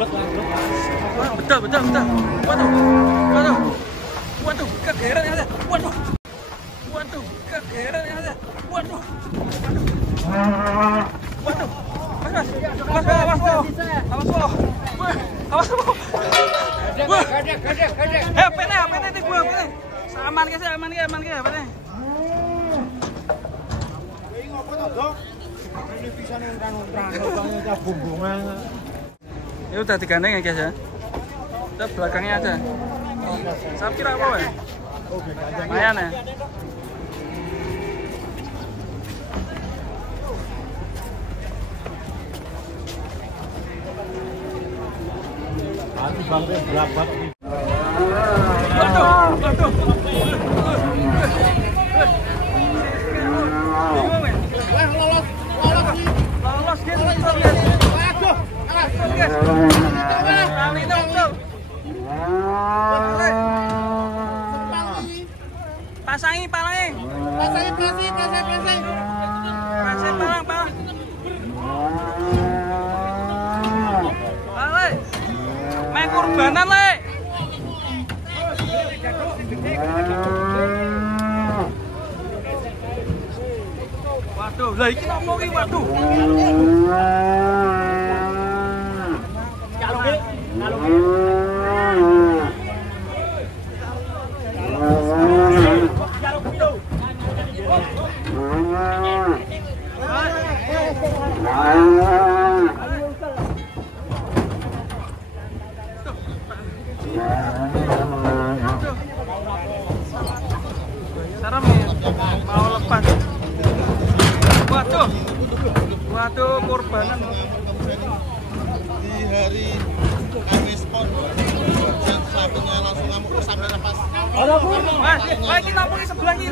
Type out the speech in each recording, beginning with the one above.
Betul. Waduh, kegeran ya. Waduh, kegeran ya. Waduh. Awas. Pene di gua, pene. Aman ke, pene. Iki ngopo to, Dok? Ini bisa nang bumbungan. Ya udah digandeng ya, guys ya. Kita belakangnya aja. Saya kira apa ya? Lumayan ya. Aku bangke berapa? Waduh. Lolos gitu. Waduh. Pasangi palang. Palang. Main kurbanan, Le. Waduh, lah iki nopo iki, waduh. Serem ya, mau lepas. Waduh, korbanan. Di hari Kamis Pon, sapinya langsung ngamuk sampai lepas. Wah, kita pun sebelah ini,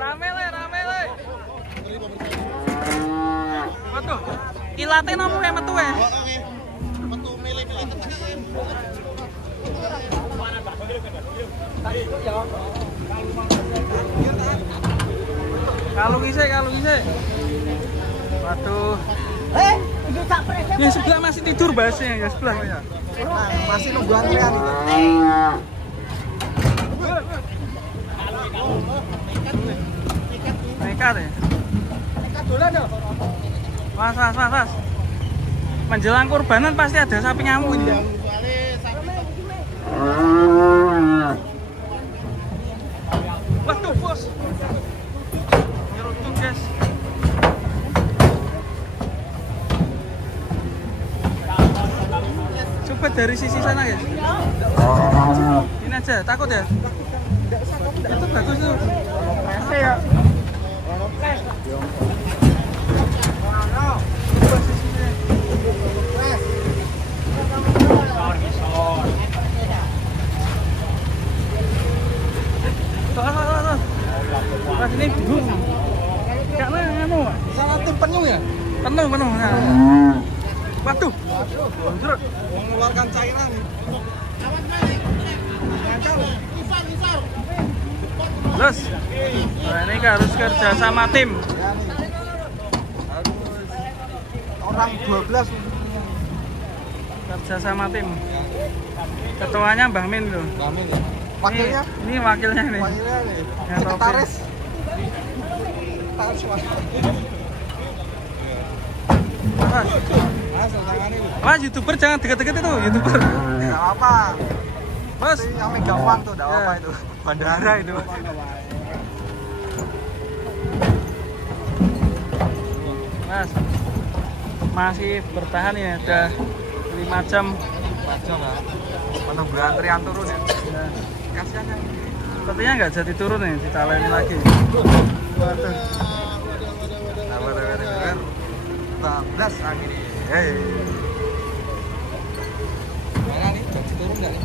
rame le. Waduh, kilate nopo ya metu ya? Metu milih-milih tekan. Kalung isi. Waduh. Yang sebelah masih tidur bahasnya ya sebelah. Masih nunggu antrian itu. Nekat ya? Nekat dolan ya? Was. Menjelang kurbanan pasti ada sapi ngamuk ini. Waduh, bos. Nyeruduk, guys. Coba dari sisi sana, guys. Ini aja, takut ya? Itu bagus tuh. Ya. Mas ini bingung. Karena anu, salah tim penuh ya? Penuh. Nah. Waduh. Mengeluarkan cairan. Terus, nah ini harus kerja sama tim. Orang 12 Kerja sama tim. Ketuanya Mbah Min loh. wakilnya? Ini wakilnya nih. Wakilnya nih. Sekretaris. Mas, YouTuber jangan deket-deket itu, YouTuber. Enggak apa. Mas, yang megawan tuh, enggak apa itu. Bandara itu. Mas, masih bertahan ya, udah 5 jam. 5 jam ya. Menunggu antrian turun ya. Kasihan ya. Sepertinya nggak jadi turun nih, ditaleni lagi. Waduh. 14 angin ini. Hei. Mana nih? Jadi turun nggak nih?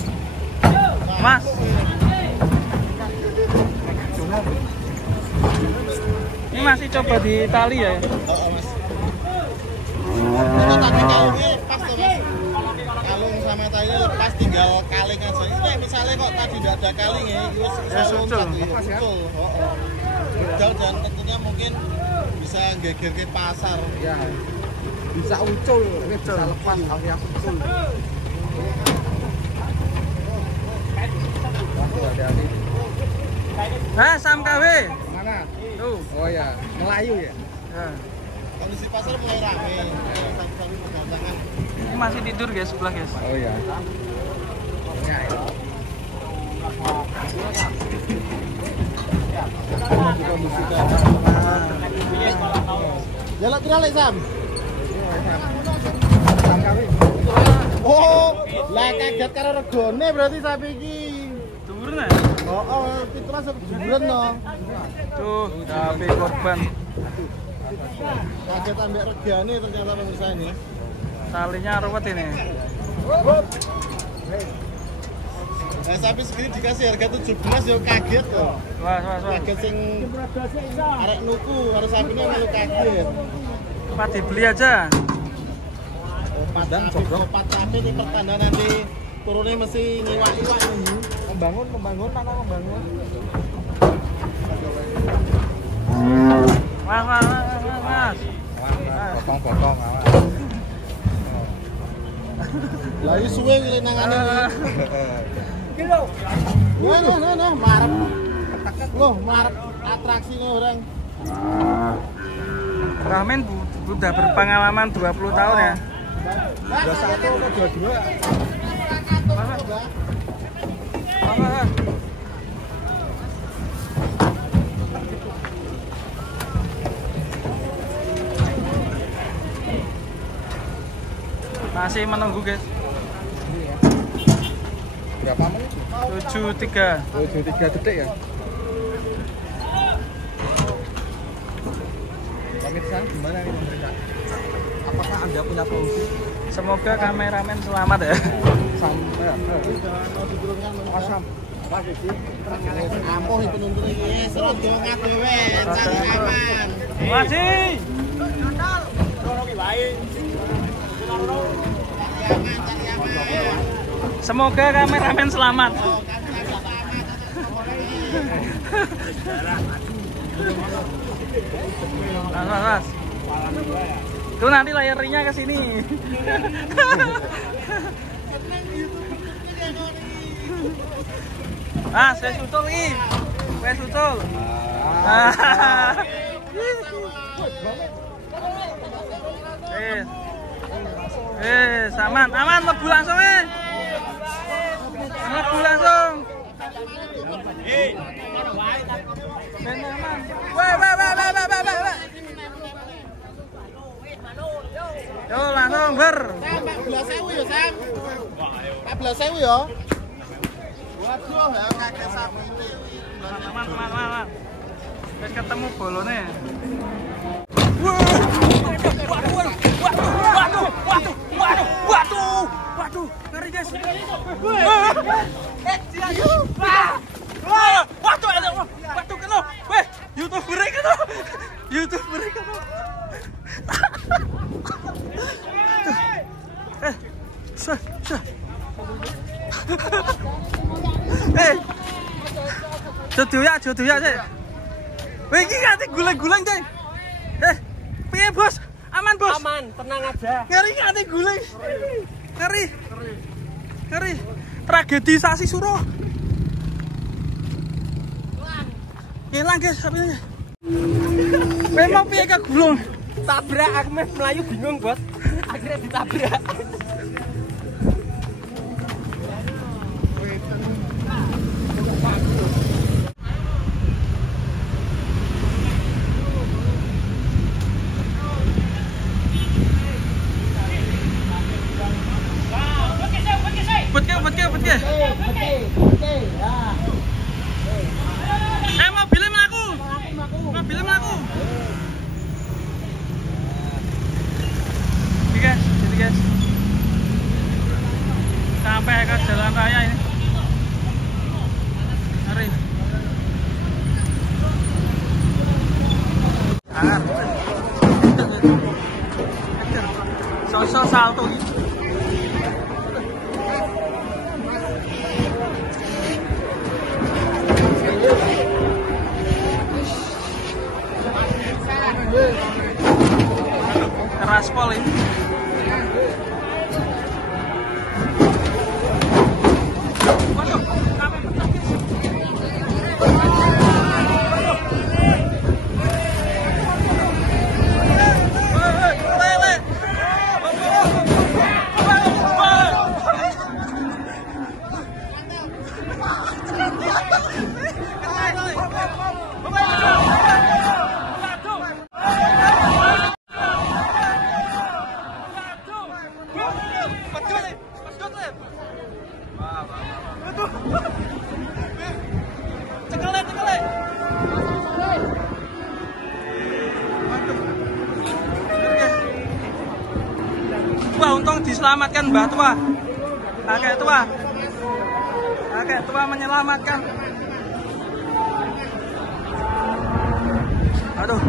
Mas. Ini masih coba di tali ya? Itu tadi kalungnya pas tuh, Mas. Kalung sama tali lepas, tinggal kaling aja. Ini misalnya kok tadi tidak ada kaling ya, itu sucul. dan tentunya mungkin bisa geger ke pasar. Ya. Bisa ucul, bisa lepas alias ucul. Sam KW. Mana? Tuh. Oh ya, Melayu ya. Ya. Kondisi pasar mulai rame. Satu-satu berdatangan. Ini masih tidur guys sebelah guys. Oh ya. Ya. Jalan pirang Sam? Sam KW. Oh, lah kaget karo regane berarti sapi iki. Turun ya? Oh, itu masuk juburan no. Tuh, sapi korban. Kaget ambek regane ternyata pemirsa ini. Talinya ruwet ini. Nah, sapi segini dikasih harga 17 ya kaget kok. Wah. Kaget sing arek nuku harus sapinya malu kaget. Pak dibeli aja. Opat sapi ini pertanda nanti turunnya mesti ngiwak-iwak ini. Membangun mana membangun. Mas. Potong awas. Lah iki suwe iki nangane. Kilo. Nah, marep. Loh, marep atraksine orang. Ramen udah berpengalaman 20 tahun ya. 21 atau 22? Masih menunggu guys. Berapa menit? 73. 73 detik ya. Pemirsa, gimana nih pemirsa? Apakah Anda punya solusi? Semoga kameramen selamat ya. Sampai Mau diturunkan Asam. ampuh penuntut iki seru dhewe dhewe cari aman. Masih. Cari aman. Semoga kameramen selamat. Mas. Tuh nanti layarnya ke sini. Wes utul iki. Wes utul. Aman lebu langsung lebu langsung. Ben aman. Weh. Yo langsung ber. 14.000 ya, Sam. 14.000 ya. Waduh, ya kakek sapi ini. Aman. Wes ketemu bolone. Waduh, ngeri guys. Waduh kena. Weh, YouTuber kena. Jodoh ya sih. Wih, ini nganti guling-guling deh. Piye bos? Aman bos? Aman, tenang aja. Ngeri nganti guling. Ngeri. Tragedi Sasi Suruh. Hilang guys, sapinya. Wih, mau piye ke gulung? Tabrak, aku melayu bingung bos. Akhirnya ditabrak. Betke. Mobilnya melaku. Jadi guys. Sampai ke jalan raya ini. Mari. Sosok salto gitu. Keras pol ini. Waduh, kami pecah guys. Wah, untung diselamatkan Mbah Tua. Kakek tua. Kakek tua menyelamatkan. Aduh.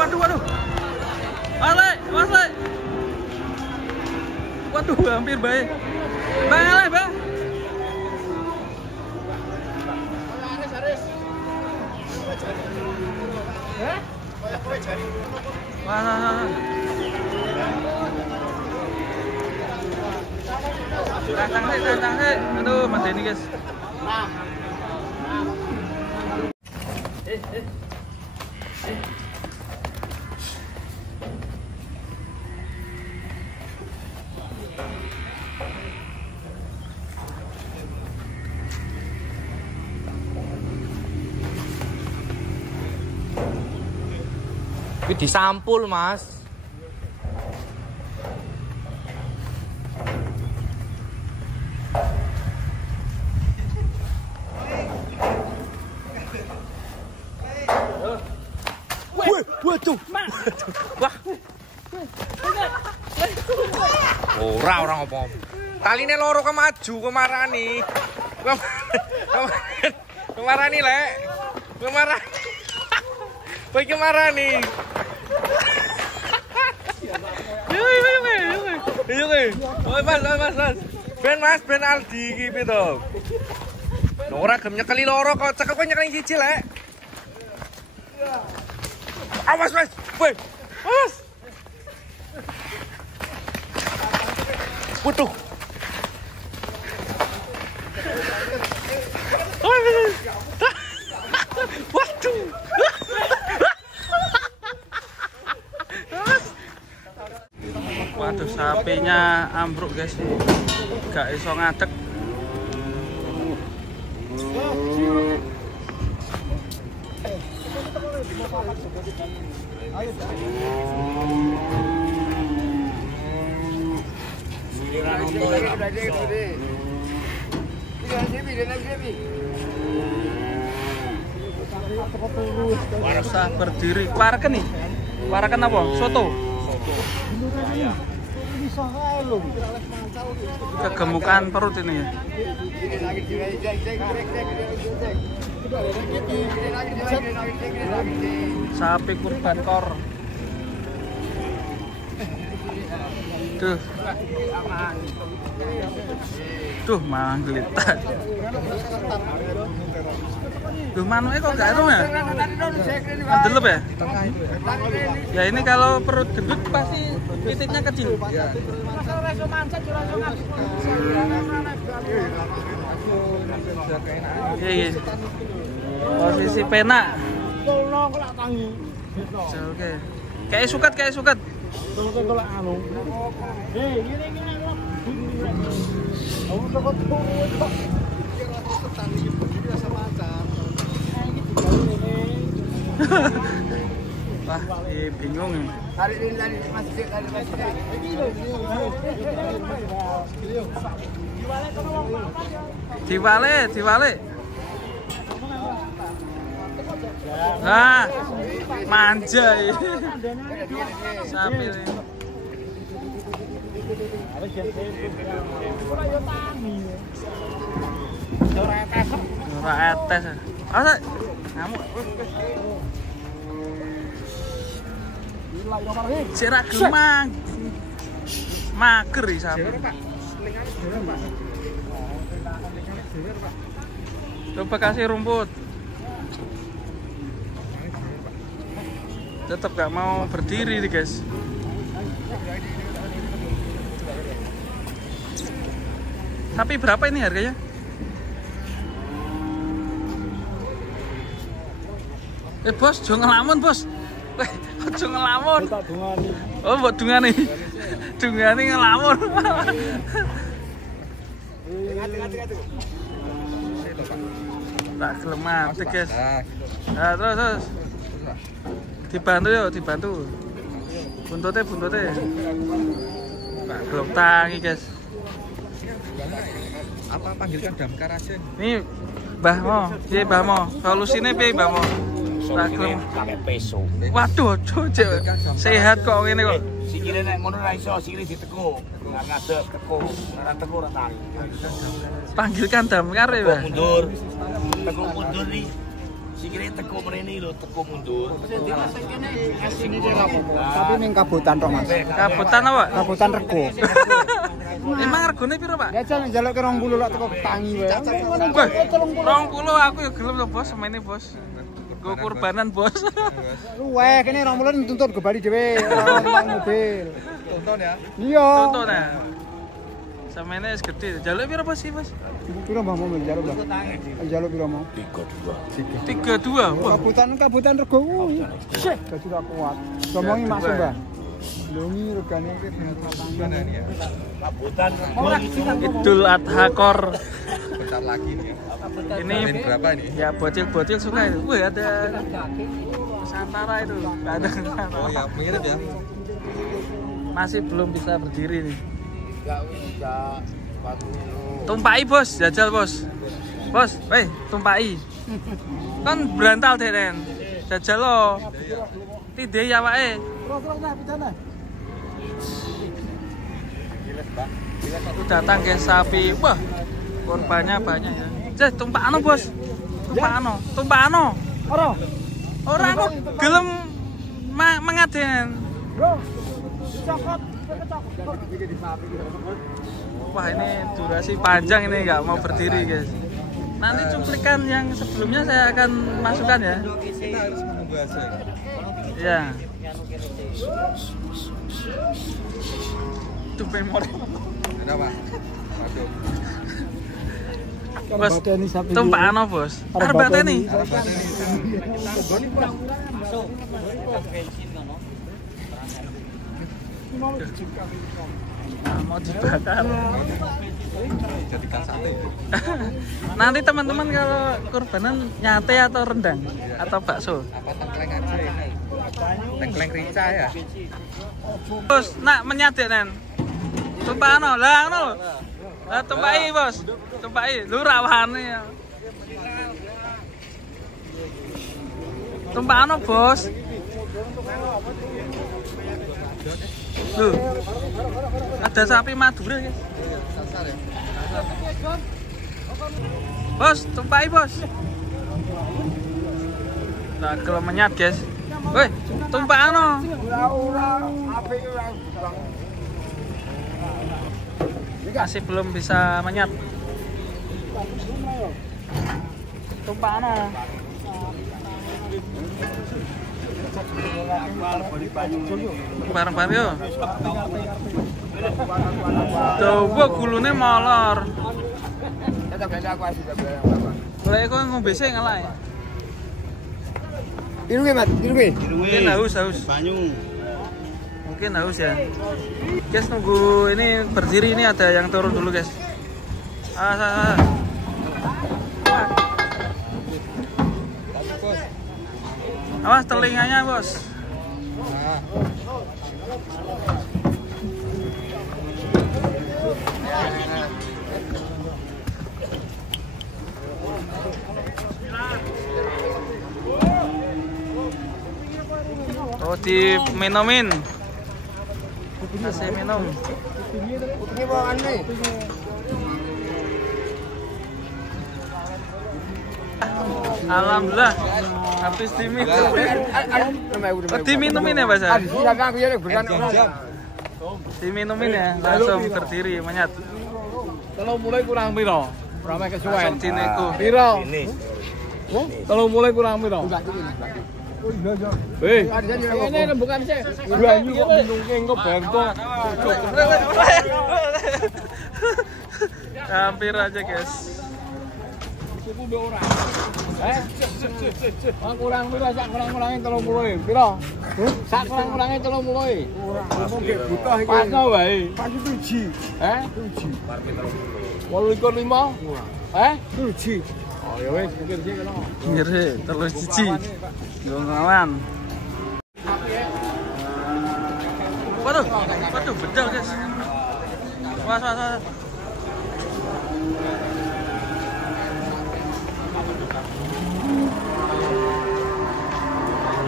Waduh. Mas. Waduh, hampir baik. Bang. Wah. Tantang sih. Aduh, Mas Denny guys. Disampul, Mas. Waduh. Wah. Ora apa-apa. Taline loro ke maju kemarani. Kemarani, Lek. Kemarani. Kowe kemarani. Yuk. Mas. Ben Aldi iki pito. Ora gem nyekeli loro kok, cekel kowe nyekeli siji, Lek. Awas, Mas. Woi. Mas. Waduh. Waduh. Waduh, sapinya ambruk guys. Gak iso ngadeg. Usah berdiri. Waraken nih. Waraken apa? Soto. Kegemukan perut ini ya. Sapi kurban kor. Tuh malah gelitak. Duh, manuke kok gak ada ya? Andelep ya? Ya ini kalau perut gendut pasti titiknya kecil. Iya. Posisi pena. Oke. Kayak sukat. Wah, bingung nih. Diwale. Nah, manja ini. Sapi ini. Ora etes. Asa ngamuk. Cerak gemang. Mager iki sapi. Coba kasih rumput. Tetap gak mau berdiri nih guys. Sapi berapa ini harganya? Bos, jangan ngelamun bos. Jangan ngelamun. Oh, buat dungani. Dungani ngelamun. Tak gelem mati guys. Nah, terus. Dibantu yuk, dibantu. Buntutnya. Tak gelem tangi guys. Apa panggilkan damkar aja? Nih, Mbah Mo. Piye Mbah Mo? Solusine piye Mbah Mo? Tak gelem. Peso. Waduh, cocok. Sehat kok ngene kok. Sikile nek ngono ra iso, sikile diteko. Nggak ngadeg teko. Ora teko ora tari. Panggilkan damkar ya, Mbah. Mundur. Teko mundur nih. Sikile teko mrene lho, teko mundur. Tapi ning kabutan tok Mas. Kabutan apa? Kabutan Rego. Emang regone piro, Pak? Ya jan njaluk ke 20 lak teko tangi wae. Wah, 20 aku ya gelem lho, Bos, semene, Bos. Go kurbanan, Bos. Luweh kene 20 dituntut ke Bali dhewe, ora mobil. Tonton ya. Iya. Tonton ya. Semene wis gede. Jaluk piro, Bos, sih, Bos? Piro Mbah mobil jaluk, Mbah? Jaluk piro mau? 32. Wah, Kabutan Rego. Sik, dadi ora kuat. Ngomongi Mas Mbah. Lungi regane iki ben ya. Kabutan. Idul Adha Kor. Bentar lagi nih ya. Ini Berapa nih? ya bocil-bocil suka itu. Wih, ada Nusantara itu. Ada Nusantara. Oh ya, mirip ya. Masih belum bisa berdiri nih. Tumpai bos, jajal bos. Bos, weh, tumpai. Kan berantal deh, Nen. Jajal lo. Tide ya, Pak. Itu datang ke sapi. Wah, korbannya banyak ya. Jeh, tumpakno, Bos. Tumpakno. Ora kok gelem mengaden. Wah, ini durasi panjang ini nggak mau berdiri, guys. Nanti cuplikan yang sebelumnya saya akan masukkan ya. Kita harus menunggu hasil. Ya. Itu memori. Kenapa? Waduh. Bos, tumpakno, Bos. Arep bateni. Mau dibakar. Jadikan sate. Nanti teman-teman kalau kurbanan nyate atau rendang atau bakso. Apa tengkleng aja ini? Tengkleng rica ya. Bos, nak menyadek nen. Tumpakno, lah ngono. Lah tumpaki, Bos. Tumpaki. Lu rawane ya. Tumpakno, Bos. Loh. Ada sapi Madura, guys. Bos, tumpaki, Bos. Nah, kalau menyat, guys. Woi, tumpakno. Masih belum bisa menyat. Tumpakno. Bareng-bareng yo. Coba gulune molor. Lek kok ngombe sing ngalah. Tiru ge, Mat, tiru ge. Mungkin haus. Banyu. Mungkin haus ya. Guys, nunggu ini berdiri, ini ada yang turun dulu, guys. Awas telinganya, Bos. Oh, diminumin. Kasih minum. Ini bawakan nih. Alhamdulillah habis diminum. Diminumin ya, Mas? Diminumin ya, langsung berdiri menyat. Kalau mulai kurang piro? Ramai kesuwen. Langsung dinego. Piro? Ini. Kalau mulai kurang piro? Weh, ini bukan sih. Banyu kok minungke engko bento. Hampir aja guys. Cukup be ora. Kurang piro sak kurang-kurange 30. Piro? Sak kurang-kurange 30. Ora. Butuh iki. Pasno wae. Pas 7. 7. 8,5? 7. Oh ya wis, pikir sih kena. Pinggir sih, terus cici. Ngelawan. Waduh, bedal guys. Was.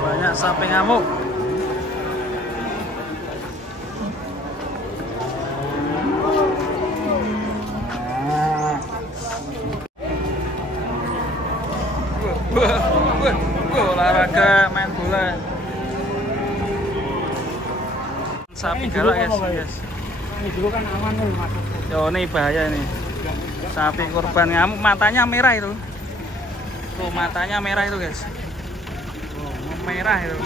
Banyak sapi ngamuk. Olahraga main bola. Sapi galak guys. Ini dulu kan aman nih, Mas. Yo, ini bahaya ini. Sapi kurban ngamuk, matanya merah itu. Tuh, matanya merah itu guys. Merah itu.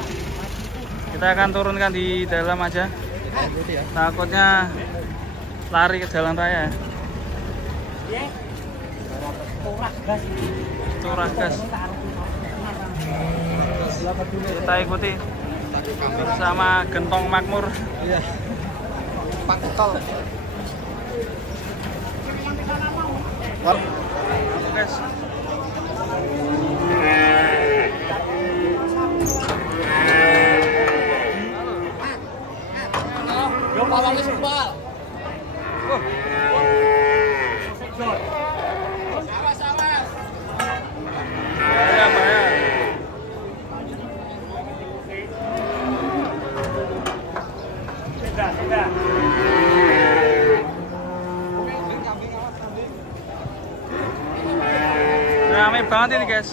Kita akan turunkan di dalam aja. Takutnya lari ke jalan raya. Turah gas. Kita ikuti bersama Gentong Makmur. Iya. Paktol. Guys. Yo pawangnya sebal. Bahaya. Ramai banget ini guys.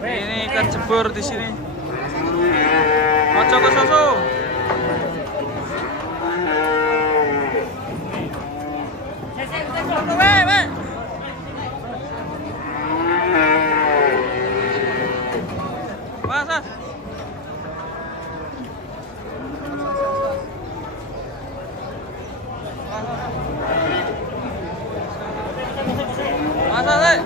Ini ikan jebur di sini. Ojo ke susu. Mas. Waduh. Tali.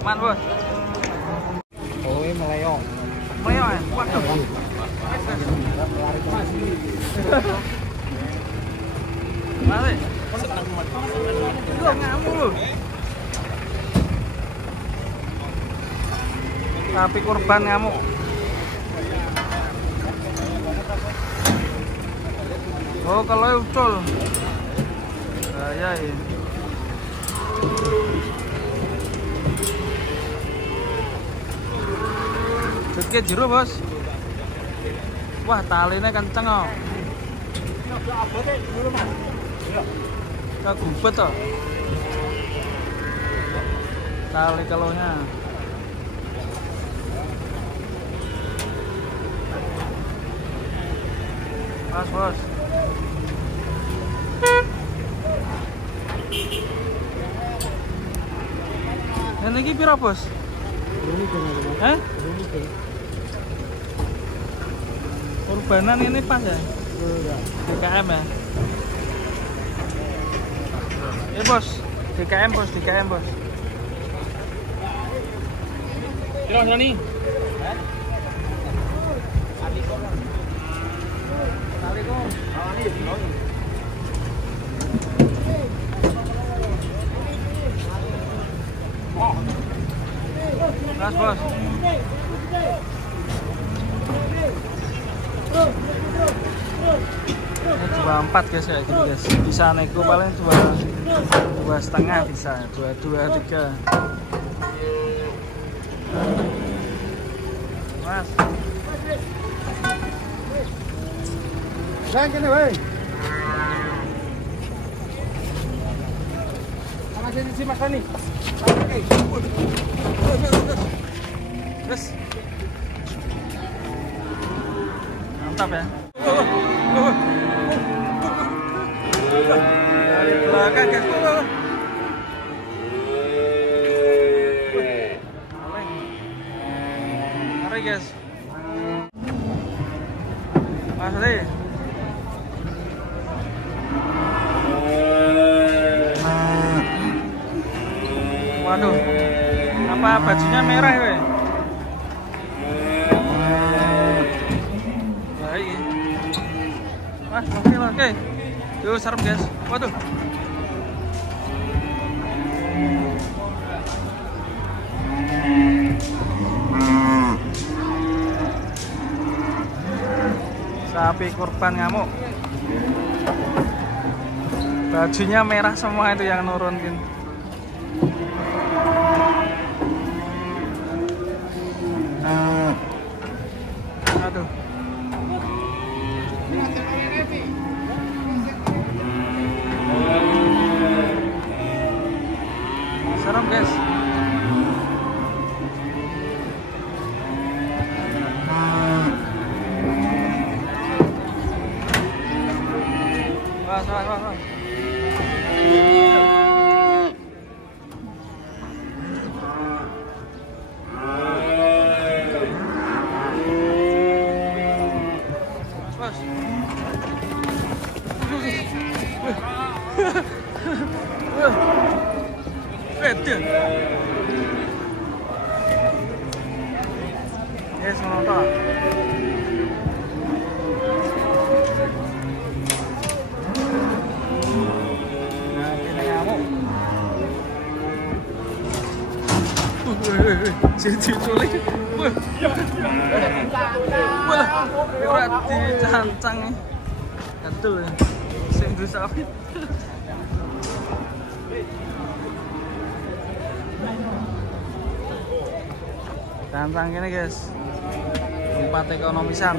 Man bos. Oh, ini meleong. Meleong ya? Waduh. Mari. Lu ngamuk lu. Sapi kurban ngamuk. Oh, kalau ucul. Bahaya ya. Sedikit jero bos. Wah, talinya kenceng kok. Kita gubet toh. Tali kalaunya. Pas bos. Yang lagi pira bos? Kurbanan ini pas ya? DKM ya? Ya bos, DKM bos. Kira nih. Mas bos. Ini 24 guys ya, gitu guys. Bisa nego paling 2,5 bisa, 2,3. Mas. Jangan kene wae. Sama sini si Mas Tani. Terus. Mantap ya. Dari belakang guys. Mari guys. Mas Ali. Waduh. Apa bajunya merah we? Baik. Wah, oke. Yo serem guys. Waduh. Sapi kurban ngamuk. Bajunya merah semua itu yang nurunin. Aduh. Serem guys. Wah. Yes, menonton. Nah, ini ngamuk. Jadi culik. Wah, ora dicancang. Betul. Sing sapi. Cancang gini guys. Tempat ekonomisan.